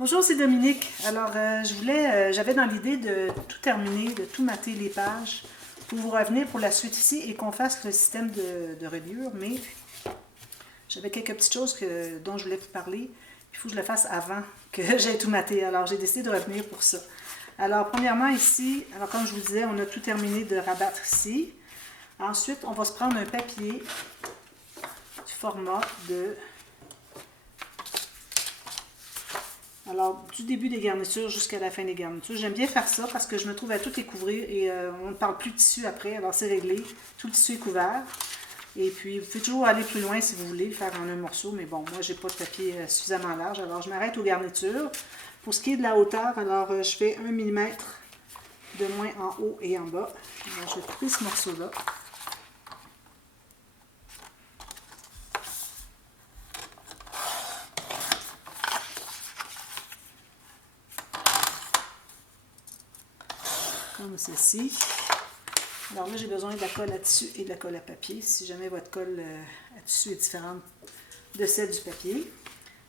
Bonjour, c'est Dominique. Alors, j'avais dans l'idée de tout terminer, de tout mater les pages pour vous revenir pour la suite ici et qu'on fasse le système de reliure, mais j'avais quelques petites choses dont je voulais vous parler. Il faut que je le fasse avant que j'aie tout maté. Alors, j'ai décidé de revenir pour ça. Alors, premièrement, ici, alors comme je vous disais, on a tout terminé de rabattre ici. Ensuite, on va se prendre un papier du format de... Alors, du début des garnitures jusqu'à la fin des garnitures. J'aime bien faire ça parce que je me trouve à tout les couvrir et on ne parle plus de tissu après. Alors, c'est réglé. Tout le tissu est couvert. Et puis, vous pouvez toujours aller plus loin si vous voulez, faire en un morceau. Mais bon, moi, j'ai pas de papier suffisamment large. Alors, je m'arrête aux garnitures. Pour ce qui est de la hauteur, alors, je fais 1 mm de moins en haut et en bas. Alors, je vais couper ce morceau-là. Comme ceci. Alors là, j'ai besoin de la colle à tissu et de la colle à papier, si jamais votre colle à tissu est différente de celle du papier.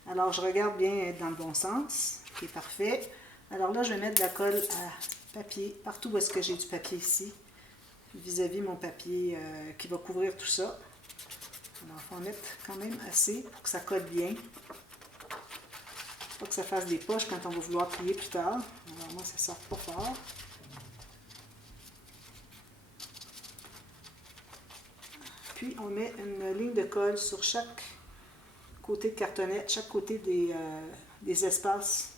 Alors, je regarde bien être dans le bon sens, qui est parfait. Alors là, je vais mettre de la colle à papier partout où est-ce que j'ai du papier ici, vis-à-vis mon papier qui va couvrir tout ça. Alors, il faut en mettre quand même assez pour que ça colle bien. Pas que ça fasse des poches quand on va vouloir plier plus tard. Alors moi, ça sort pas fort. Puis, on met une ligne de colle sur chaque côté de cartonnette, chaque côté des espaces,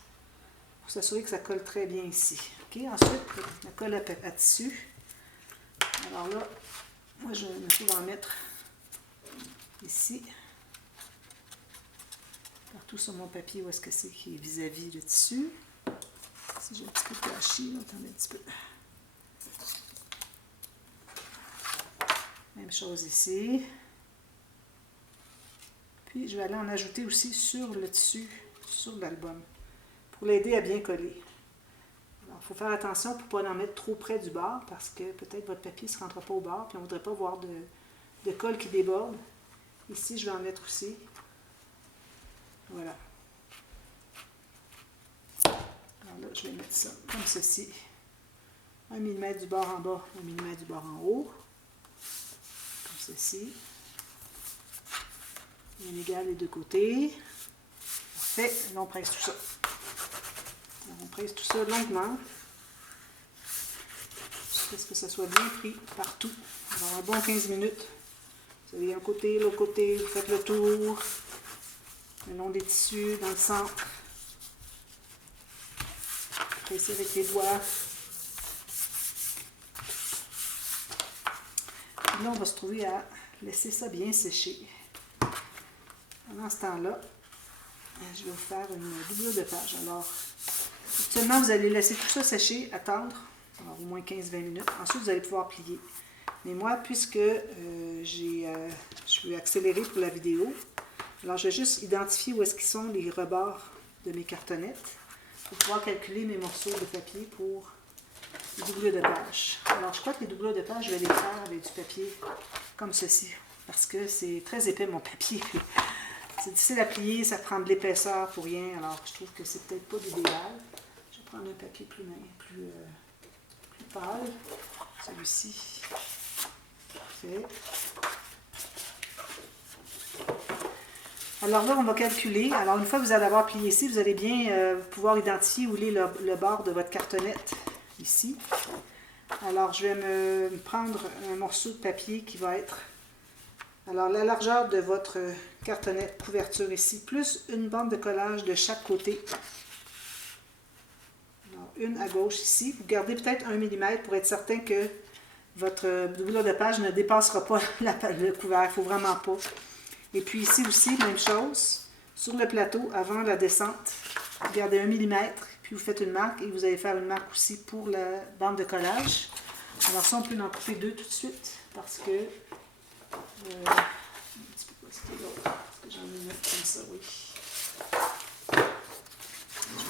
pour s'assurer que ça colle très bien ici. Okay? Ensuite, la colle à tissu. Alors là, moi, je me trouve en mettre ici, partout sur mon papier, où est-ce que c'est qui est vis-à-vis le tissu. Si j'ai un petit peu de gâchis, attendez un petit peu. Même chose ici. Puis, je vais aller en ajouter aussi sur le tissu, sur l'album, pour l'aider à bien coller. Alors, il faut faire attention pour ne pas en mettre trop près du bord, parce que peut-être votre papier ne se rentre pas au bord, puis on ne voudrait pas voir de colle qui déborde. Ici, je vais en mettre aussi. Voilà. Alors là, je vais mettre ça comme ceci. 1 mm du bord en bas, 1 mm du bord en haut. Comme ceci. Bien égal les deux côtés. Parfait. Là, on presse tout ça. Alors, on presse tout ça longuement. Jusqu'à ce que ça soit bien pris partout. Alors, un bon 15 minutes. Vous avez un côté, l'autre côté, vous faites le tour. Le long des tissus, dans le centre. Pressez avec les doigts. Puis là, on va se trouver à laisser ça bien sécher. Pendant ce temps-là, je vais vous faire une doublure de page. Alors, actuellement, vous allez laisser tout ça sécher, attendre, alors au moins 15-20 minutes. Ensuite, vous allez pouvoir plier. Mais moi, puisque je veux accélérer pour la vidéo, alors je vais juste identifier où est-ce qu'ils sont les rebords de mes cartonnettes pour pouvoir calculer mes morceaux de papier pour les doublures de page. Alors, je crois que les doublures de page, je vais les faire avec du papier comme ceci, parce que c'est très épais mon papier. C'est difficile à plier, ça prend de l'épaisseur pour rien, alors je trouve que c'est peut-être pas l'idéal. Je vais prendre un papier plus pâle, celui-ci. Parfait. Alors là, on va calculer. Alors une fois que vous allez avoir plié ici, vous allez bien pouvoir identifier où est le bord de votre cartonnette, ici. Alors je vais me prendre un morceau de papier qui va être... Alors, la largeur de votre cartonnette couverture ici, plus une bande de collage de chaque côté. Alors, une à gauche ici. Vous gardez peut-être 1 mm pour être certain que votre doublure de page ne dépassera pas le couvert. Il ne faut vraiment pas. Et puis ici aussi, même chose. Sur le plateau, avant la descente, vous gardez 1 mm, puis vous faites une marque et vous allez faire une marque aussi pour la bande de collage. Alors ça, on peut en couper deux tout de suite parce que... un petit peu ce qui est l'autre, parce que j'en ai une comme ça, oui. Je vais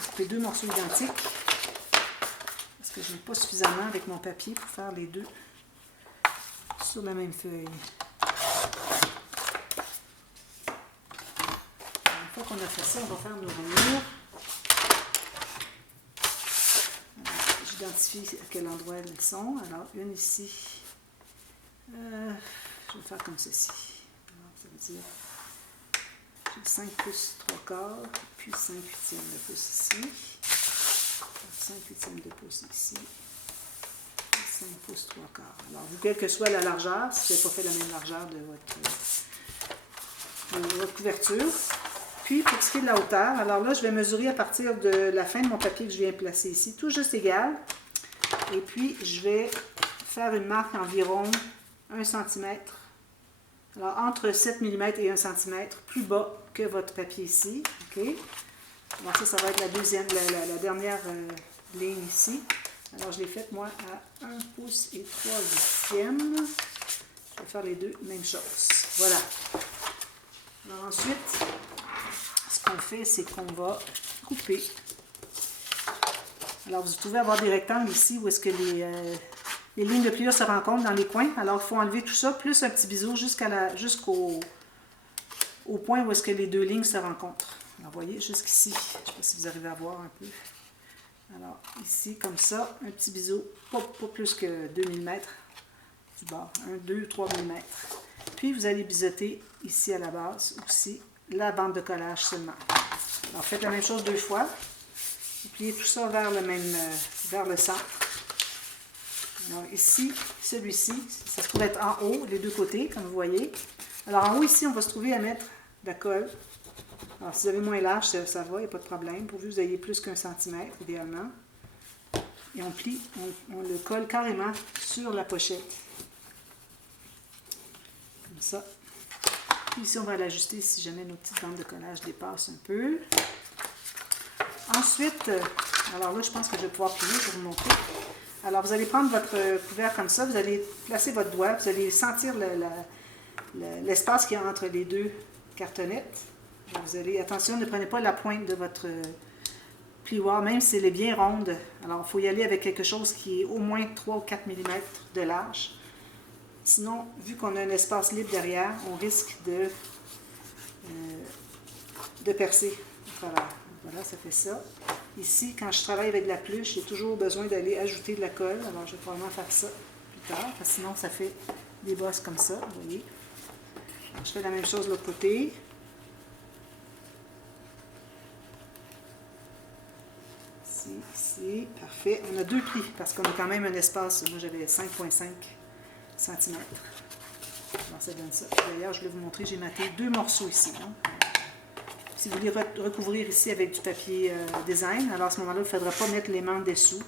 couper deux morceaux identiques, parce que je n'ai pas suffisamment avec mon papier pour faire les deux sur la même feuille. Une fois qu'on a fait ça, on va faire nos rainures. identifie à quel endroit elles sont. Alors, une ici. Je vais faire comme ceci. Alors, ça veut dire j'ai 5 pouces 3 quarts, puis 5 huitièmes de pouce ici. 5 huitièmes de pouce ici. 5 pouces 3 quarts. Alors, quelle que soit la largeur, si vous n'avez pas fait la même largeur de votre couverture. Puis, pour ce qui est de la hauteur, alors là, je vais mesurer à partir de la fin de mon papier que je viens placer ici, tout juste égal. Et puis, je vais faire une marque environ 1 cm. Alors, entre 7 mm et 1 cm, plus bas que votre papier ici. OK? Alors, ça va être la deuxième, la dernière ligne ici. Alors, je l'ai faite, moi, à 1 pouce et 3 huitièmes. Je vais faire les deux, même chose. Voilà. Alors, ensuite, ce qu'on fait, c'est qu'on va couper. Alors, vous pouvez avoir des rectangles ici où est-ce que les lignes de pliure se rencontrent dans les coins. Alors, il faut enlever tout ça, plus un petit biseau jusqu'au point où est-ce que les deux lignes se rencontrent. Alors, vous voyez, jusqu'ici. Je ne sais pas si vous arrivez à voir un peu. Alors, ici, comme ça, un petit biseau, pas plus que 2 mm du bord. 1, 2, 3 mm. Puis, vous allez biseauter ici à la base, aussi, la bande de collage seulement. Alors, faites la même chose 2 fois. Et pliez tout ça vers le centre. Alors, ici, celui-ci, ça se trouve être en haut, les deux côtés, comme vous voyez. Alors, en haut, ici, on va se trouver à mettre de la colle. Alors, si vous avez moins large, ça va, il n'y a pas de problème. Pourvu que vous ayez plus qu'1 cm, idéalement. Et on plie, on le colle carrément sur la pochette. Comme ça. Puis ici, on va l'ajuster si jamais nos petites bandes de collage dépassent un peu. Ensuite, alors là, je pense que je vais pouvoir plier pour vous montrer. Alors, vous allez prendre votre couvert comme ça, vous allez placer votre doigt, vous allez sentir l'espace qu'il y a entre les deux cartonnettes. Vous allez, attention, ne prenez pas la pointe de votre plioir, même si elle est bien ronde. Alors, il faut y aller avec quelque chose qui est au moins 3 ou 4 mm de large. Sinon, vu qu'on a un espace libre derrière, on risque de percer au travers. Voilà, ça fait ça. Ici, quand je travaille avec de la pluche, j'ai toujours besoin d'aller ajouter de la colle. Alors, je vais probablement faire ça plus tard, parce que sinon, ça fait des bosses comme ça, vous voyez. Alors, je fais la même chose de l'autre côté. Ici, parfait. On a deux plis, parce qu'on a quand même un espace. Moi, j'avais 5,5 cm. Alors, ça donne ça. D'ailleurs, je vais vous montrer, j'ai maté 2 morceaux ici. Hein. Si vous voulez recouvrir ici avec du papier design, alors à ce moment-là, il ne faudra pas mettre l'aimant dessous,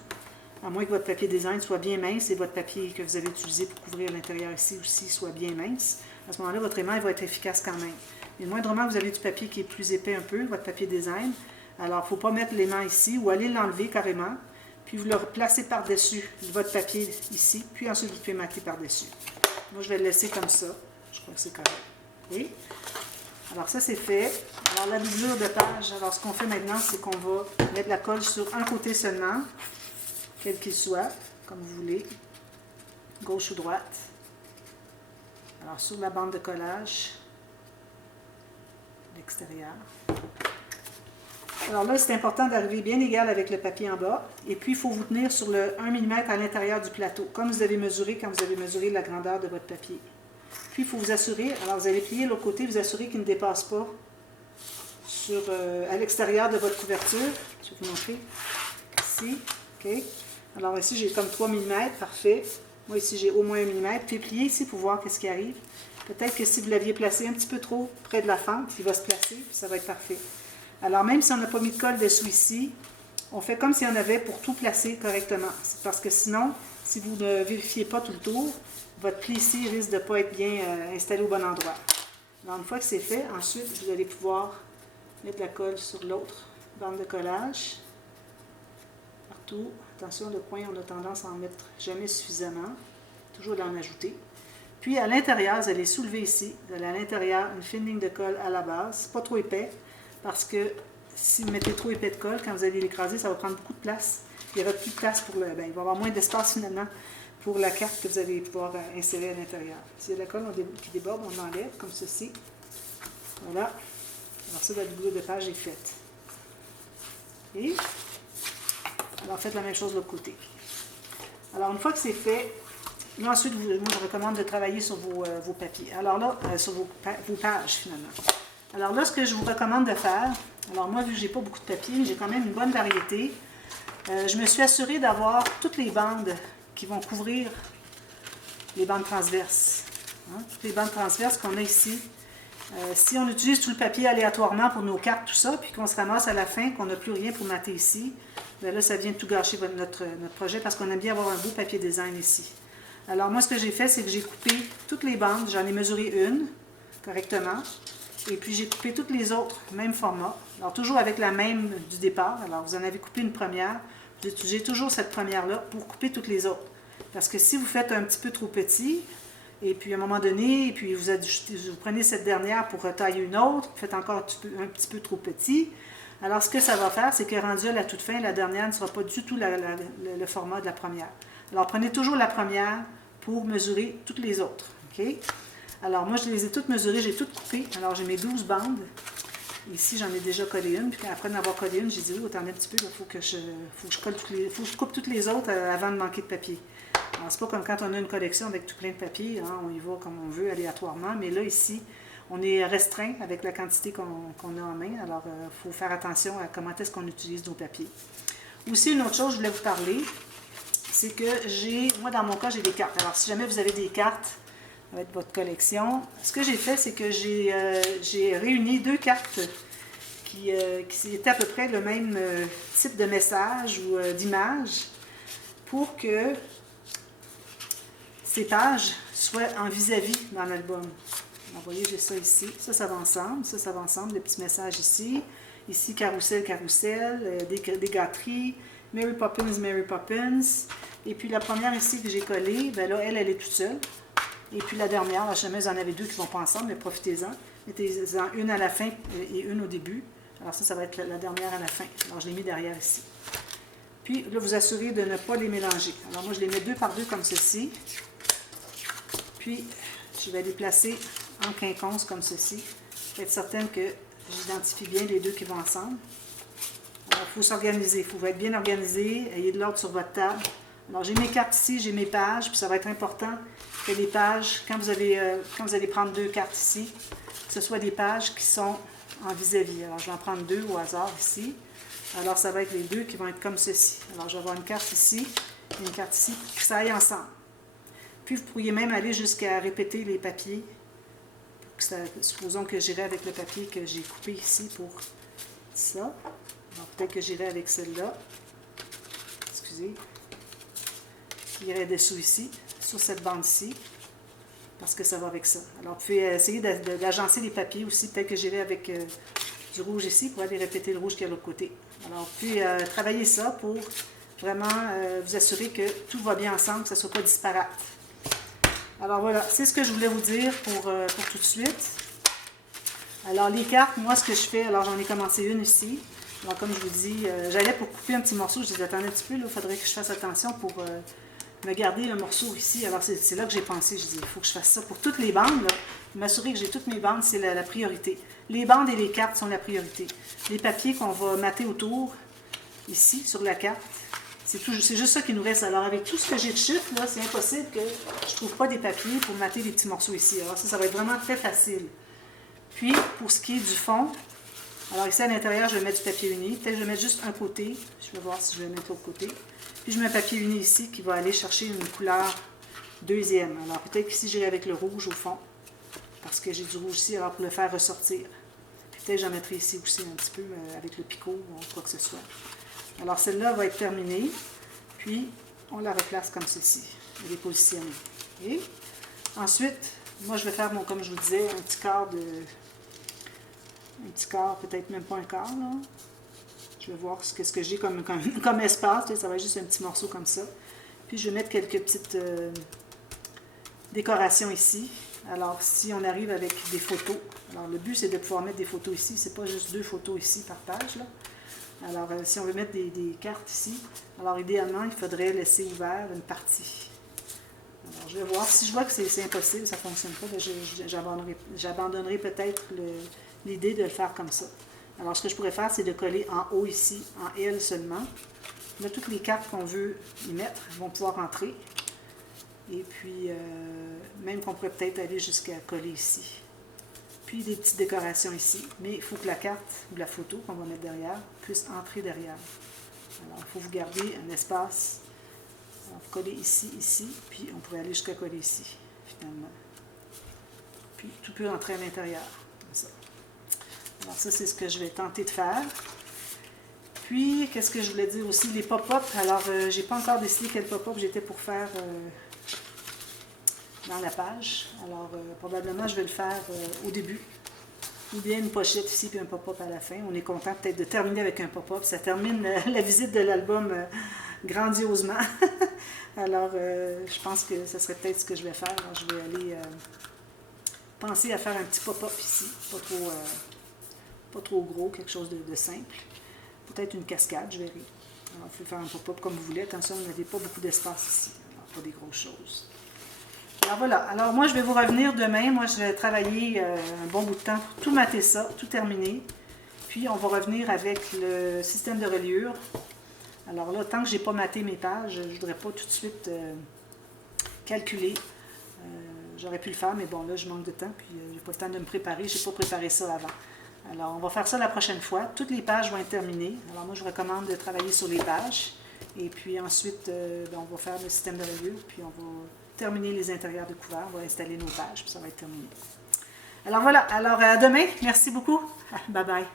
à moins que votre papier design soit bien mince et votre papier que vous avez utilisé pour couvrir l'intérieur ici aussi soit bien mince. À ce moment-là, votre aimant va être efficace quand même. Mais moindrement, vous avez du papier qui est plus épais un peu, votre papier design, alors il ne faut pas mettre l'aimant ici ou aller l'enlever carrément, puis vous le placez par-dessus votre papier ici, puis ensuite vous pouvez mater par-dessus. Moi, je vais le laisser comme ça. Je crois que c'est correct. Oui. Alors ça, c'est fait. Alors la doublure de page, alors ce qu'on fait maintenant, c'est qu'on va mettre la colle sur un côté seulement, quel qu'il soit, comme vous voulez, gauche ou droite. Alors sur la bande de collage, l'extérieur. Alors là, c'est important d'arriver bien égal avec le papier en bas. Et puis, il faut vous tenir sur le 1 mm à l'intérieur du plateau, comme vous avez mesuré quand vous avez mesuré la grandeur de votre papier. Puis, il faut vous assurer, alors vous allez plier l'autre côté, vous assurer qu'il ne dépasse pas à l'extérieur de votre couverture. Je vais vous montrer. Ici, OK. Alors ici, j'ai comme 3 mm, parfait. Moi, ici, j'ai au moins 1 mm. Puis, plier ici pour voir qu'est-ce qui arrive. Peut-être que si vous l'aviez placé un petit peu trop près de la fente, il va se placer, puis ça va être parfait. Alors, même si on n'a pas mis de colle dessous ici, on fait comme si on avait pour tout placer correctement. C'est parce que sinon, si vous ne vérifiez pas tout le tour, votre pli ici risque de ne pas être bien installé au bon endroit. Alors, une fois que c'est fait, ensuite, vous allez pouvoir mettre de la colle sur l'autre bande de collage. Partout. Attention, le point, on a tendance à en mettre jamais suffisamment. Toujours d'en ajouter. Puis, à l'intérieur, vous allez soulever ici. Vous allez à l'intérieur une fine ligne de colle à la base, pas trop épais. Parce que si vous mettez trop épais de colle, quand vous allez l'écraser, ça va prendre beaucoup de place. Il n'y aura plus de place pour il va y avoir moins d'espace finalement pour la carte que vous allez pouvoir insérer à l'intérieur. S'il y a de la colle qui déborde, on l'enlève comme ceci. Voilà. Alors ça, la doublure de page est faite. Et alors faites la même chose de l'autre côté. Alors, une fois que c'est fait, là, ensuite, moi, je recommande de travailler sur vos papiers. Alors là, sur vos pages, finalement. Alors là, ce que je vous recommande de faire, alors moi, vu que j'ai pas beaucoup de papier, mais j'ai quand même une bonne variété, je me suis assurée d'avoir toutes les bandes qui vont couvrir les bandes transverses. Hein, toutes les bandes transverses qu'on a ici. Si on utilise tout le papier aléatoirement pour nos cartes, tout ça, puis qu'on se ramasse à la fin, qu'on n'a plus rien pour mater ici, bien là, ça vient de tout gâcher notre projet parce qu'on aime bien avoir un beau papier design ici. Alors moi, ce que j'ai fait, c'est que j'ai coupé toutes les bandes. J'en ai mesuré une correctement. Et puis j'ai coupé toutes les autres, même format. Alors toujours avec la même du départ. Alors vous en avez coupé une première. Vous utilisez toujours cette première-là pour couper toutes les autres. Parce que si vous faites un petit peu trop petit, et puis à un moment donné, et puis vous prenez cette dernière pour tailler une autre, vous faites encore un petit peu trop petit. Alors ce que ça va faire, c'est que rendu à la toute fin, la dernière ne sera pas du tout le format de la première. Alors prenez toujours la première pour mesurer toutes les autres. Okay? Alors moi je les ai toutes mesurées, j'ai toutes coupées. Alors j'ai mes 12 bandes. Ici j'en ai déjà collé une, puis après d'en avoir collé une, j'ai dit oh attendez un petit peu, il faut que je coupe toutes les autres avant de manquer de papier. Alors c'est pas comme quand on a une collection avec tout plein de papier, hein, on y va comme on veut aléatoirement, mais là ici, on est restreint avec la quantité qu'on a en main, alors il faut faire attention à comment est-ce qu'on utilise nos papiers. Aussi une autre chose, je voulais vous parler, c'est que moi dans mon cas, j'ai des cartes. Alors si jamais vous avez des cartes avec votre collection, ce que j'ai fait, c'est que j'ai réuni deux cartes qui étaient à peu près le même type de message ou d'image pour que ces pages soient en vis-à-vis dans l'album. Vous voyez, j'ai ça ici. Ça va ensemble. Ça va ensemble. Le petit message ici. Ici, carrousel, carrousel. Des gâteries. Mary Poppins, Mary Poppins. Et puis la première ici que j'ai collée, ben là, elle est toute seule. Et puis la dernière, là, jamais vous en avez deux qui ne vont pas ensemble, mais profitez-en. Mettez-en une à la fin et une au début. Alors ça va être la dernière à la fin. Alors je l'ai mis derrière ici. Puis là, vous assurez de ne pas les mélanger. Alors moi, je les mets deux par deux comme ceci. Puis, je vais les placer en quinconce comme ceci. Pour être certaine que j'identifie bien les deux qui vont ensemble. Alors, il faut s'organiser. Il faut être bien organisé. Ayez de l'ordre sur votre table. Alors, j'ai mes cartes ici, j'ai mes pages. Puis, ça va être important que les pages, quand vous allez prendre deux cartes ici, que ce soit des pages qui sont en vis-à-vis. Alors, je vais en prendre deux au hasard ici. Alors, ça va être les deux qui vont être comme ceci. Alors, je vais avoir une carte ici et une carte ici pour que ça aille ensemble. Puis, vous pourriez même aller jusqu'à répéter les papiers. Supposons que j'irai avec le papier que j'ai coupé ici pour ça. Alors, peut-être que j'irai avec celle-là. Excusez. J'irai dessous ici, sur cette bande-ci, parce que ça va avec ça. Alors, vous pouvez essayer d'agencer les papiers aussi. Peut-être que j'irai avec du rouge ici pour aller répéter le rouge qui est à l'autre côté. Alors, vous pouvez travailler ça pour vraiment vous assurer que tout va bien ensemble, que ça ne soit pas disparate. Alors voilà, c'est ce que je voulais vous dire pour tout de suite. Alors les cartes, moi ce que je fais, alors j'en ai commencé une ici. Alors comme je vous dis, j'allais pour couper un petit morceau, je disais attendez un petit peu, il faudrait que je fasse attention pour me garder le morceau ici. Alors c'est là que j'ai pensé, je dis il faut que je fasse ça pour toutes les bandes. M'assurer que j'ai toutes mes bandes, c'est la priorité. Les bandes et les cartes sont la priorité. Les papiers qu'on va mater autour, ici, sur la carte, c'est juste ça qui nous reste. Alors, avec tout ce que j'ai de chiffres, là, c'est impossible que je ne trouve pas des papiers pour mater des petits morceaux ici. Alors, ça va être vraiment très facile. Puis, pour ce qui est du fond, alors ici, à l'intérieur, je vais mettre du papier uni. Peut-être que je vais mettre juste un côté. Je vais voir si je vais mettre l'autre côté. Puis, je mets un papier uni ici qui va aller chercher une couleur deuxième. Alors, peut-être qu'ici, j'irai avec le rouge au fond. Parce que j'ai du rouge ici, alors pour le faire ressortir. Puis, peut-être que j'en mettrai ici aussi un petit peu avec le picot ou quoi que ce soit. Alors, celle-là va être terminée, puis on la replace comme ceci. Elle est positionnée. Okay? Ensuite, moi, je vais faire, comme je vous disais, un petit quart, peut-être même pas un quart, là. Je vais voir ce que j'ai comme espace. Ça va être juste un petit morceau comme ça. Puis, je vais mettre quelques petites décorations ici. Alors, si on arrive avec des photos, alors le but, c'est de pouvoir mettre des photos ici. C'est pas juste deux photos ici par page, là. Alors, si on veut mettre des cartes ici, alors idéalement, il faudrait laisser ouvert une partie. Alors, je vais voir. Si je vois que c'est impossible, ça ne fonctionne pas, j'abandonnerai peut-être l'idée de le faire comme ça. Alors, ce que je pourrais faire, c'est de coller en haut ici, en L seulement. Là, toutes les cartes qu'on veut y mettre vont pouvoir entrer. Et puis, même qu'on pourrait peut-être aller jusqu'à coller ici. Puis des petites décorations ici. Mais il faut que la carte ou la photo qu'on va mettre derrière puisse entrer derrière. Alors, il faut vous garder un espace. On va coller ici, ici. Puis, on pourrait aller jusqu'à coller ici, finalement. Puis, tout peut entrer à l'intérieur, comme ça. Alors, ça, c'est ce que je vais tenter de faire. Puis, qu'est-ce que je voulais dire aussi? Les pop-up. Alors, j'ai pas encore décidé quel pop-up j'étais pour faire dans la page. Alors, probablement, je vais le faire au début. Ou bien une pochette ici, puis un pop-up à la fin. On est content peut-être de terminer avec un pop-up. Ça termine la visite de l'album grandiosement. Alors, je pense que ce serait peut-être ce que je vais faire. Alors, je vais aller penser à faire un petit pop-up ici. Pas trop gros, quelque chose de simple. Peut-être une cascade, je verrai. Alors, vous pouvez faire un pop-up comme vous voulez. Attention, vous n'avez pas beaucoup d'espace ici. Alors, pas des grosses choses. Alors voilà. Alors moi, je vais vous revenir demain. Moi, je vais travailler un bon bout de temps pour tout mater ça, tout terminer. Puis, on va revenir avec le système de reliure. Alors là, tant que je n'ai pas maté mes pages, je ne voudrais pas tout de suite calculer. J'aurais pu le faire, mais bon, là, je manque de temps. Puis, j'ai pas le temps de me préparer. Je n'ai pas préparé ça avant. Alors, on va faire ça la prochaine fois. Toutes les pages vont être terminées. Alors, moi, je vous recommande de travailler sur les pages. Et puis ensuite, on va faire le système de reliure. Puis, on va terminer les intérieurs de couverts. On va installer nos pages. Puis, ça va être terminé. Alors, voilà. Alors, à demain. Merci beaucoup. Bye bye.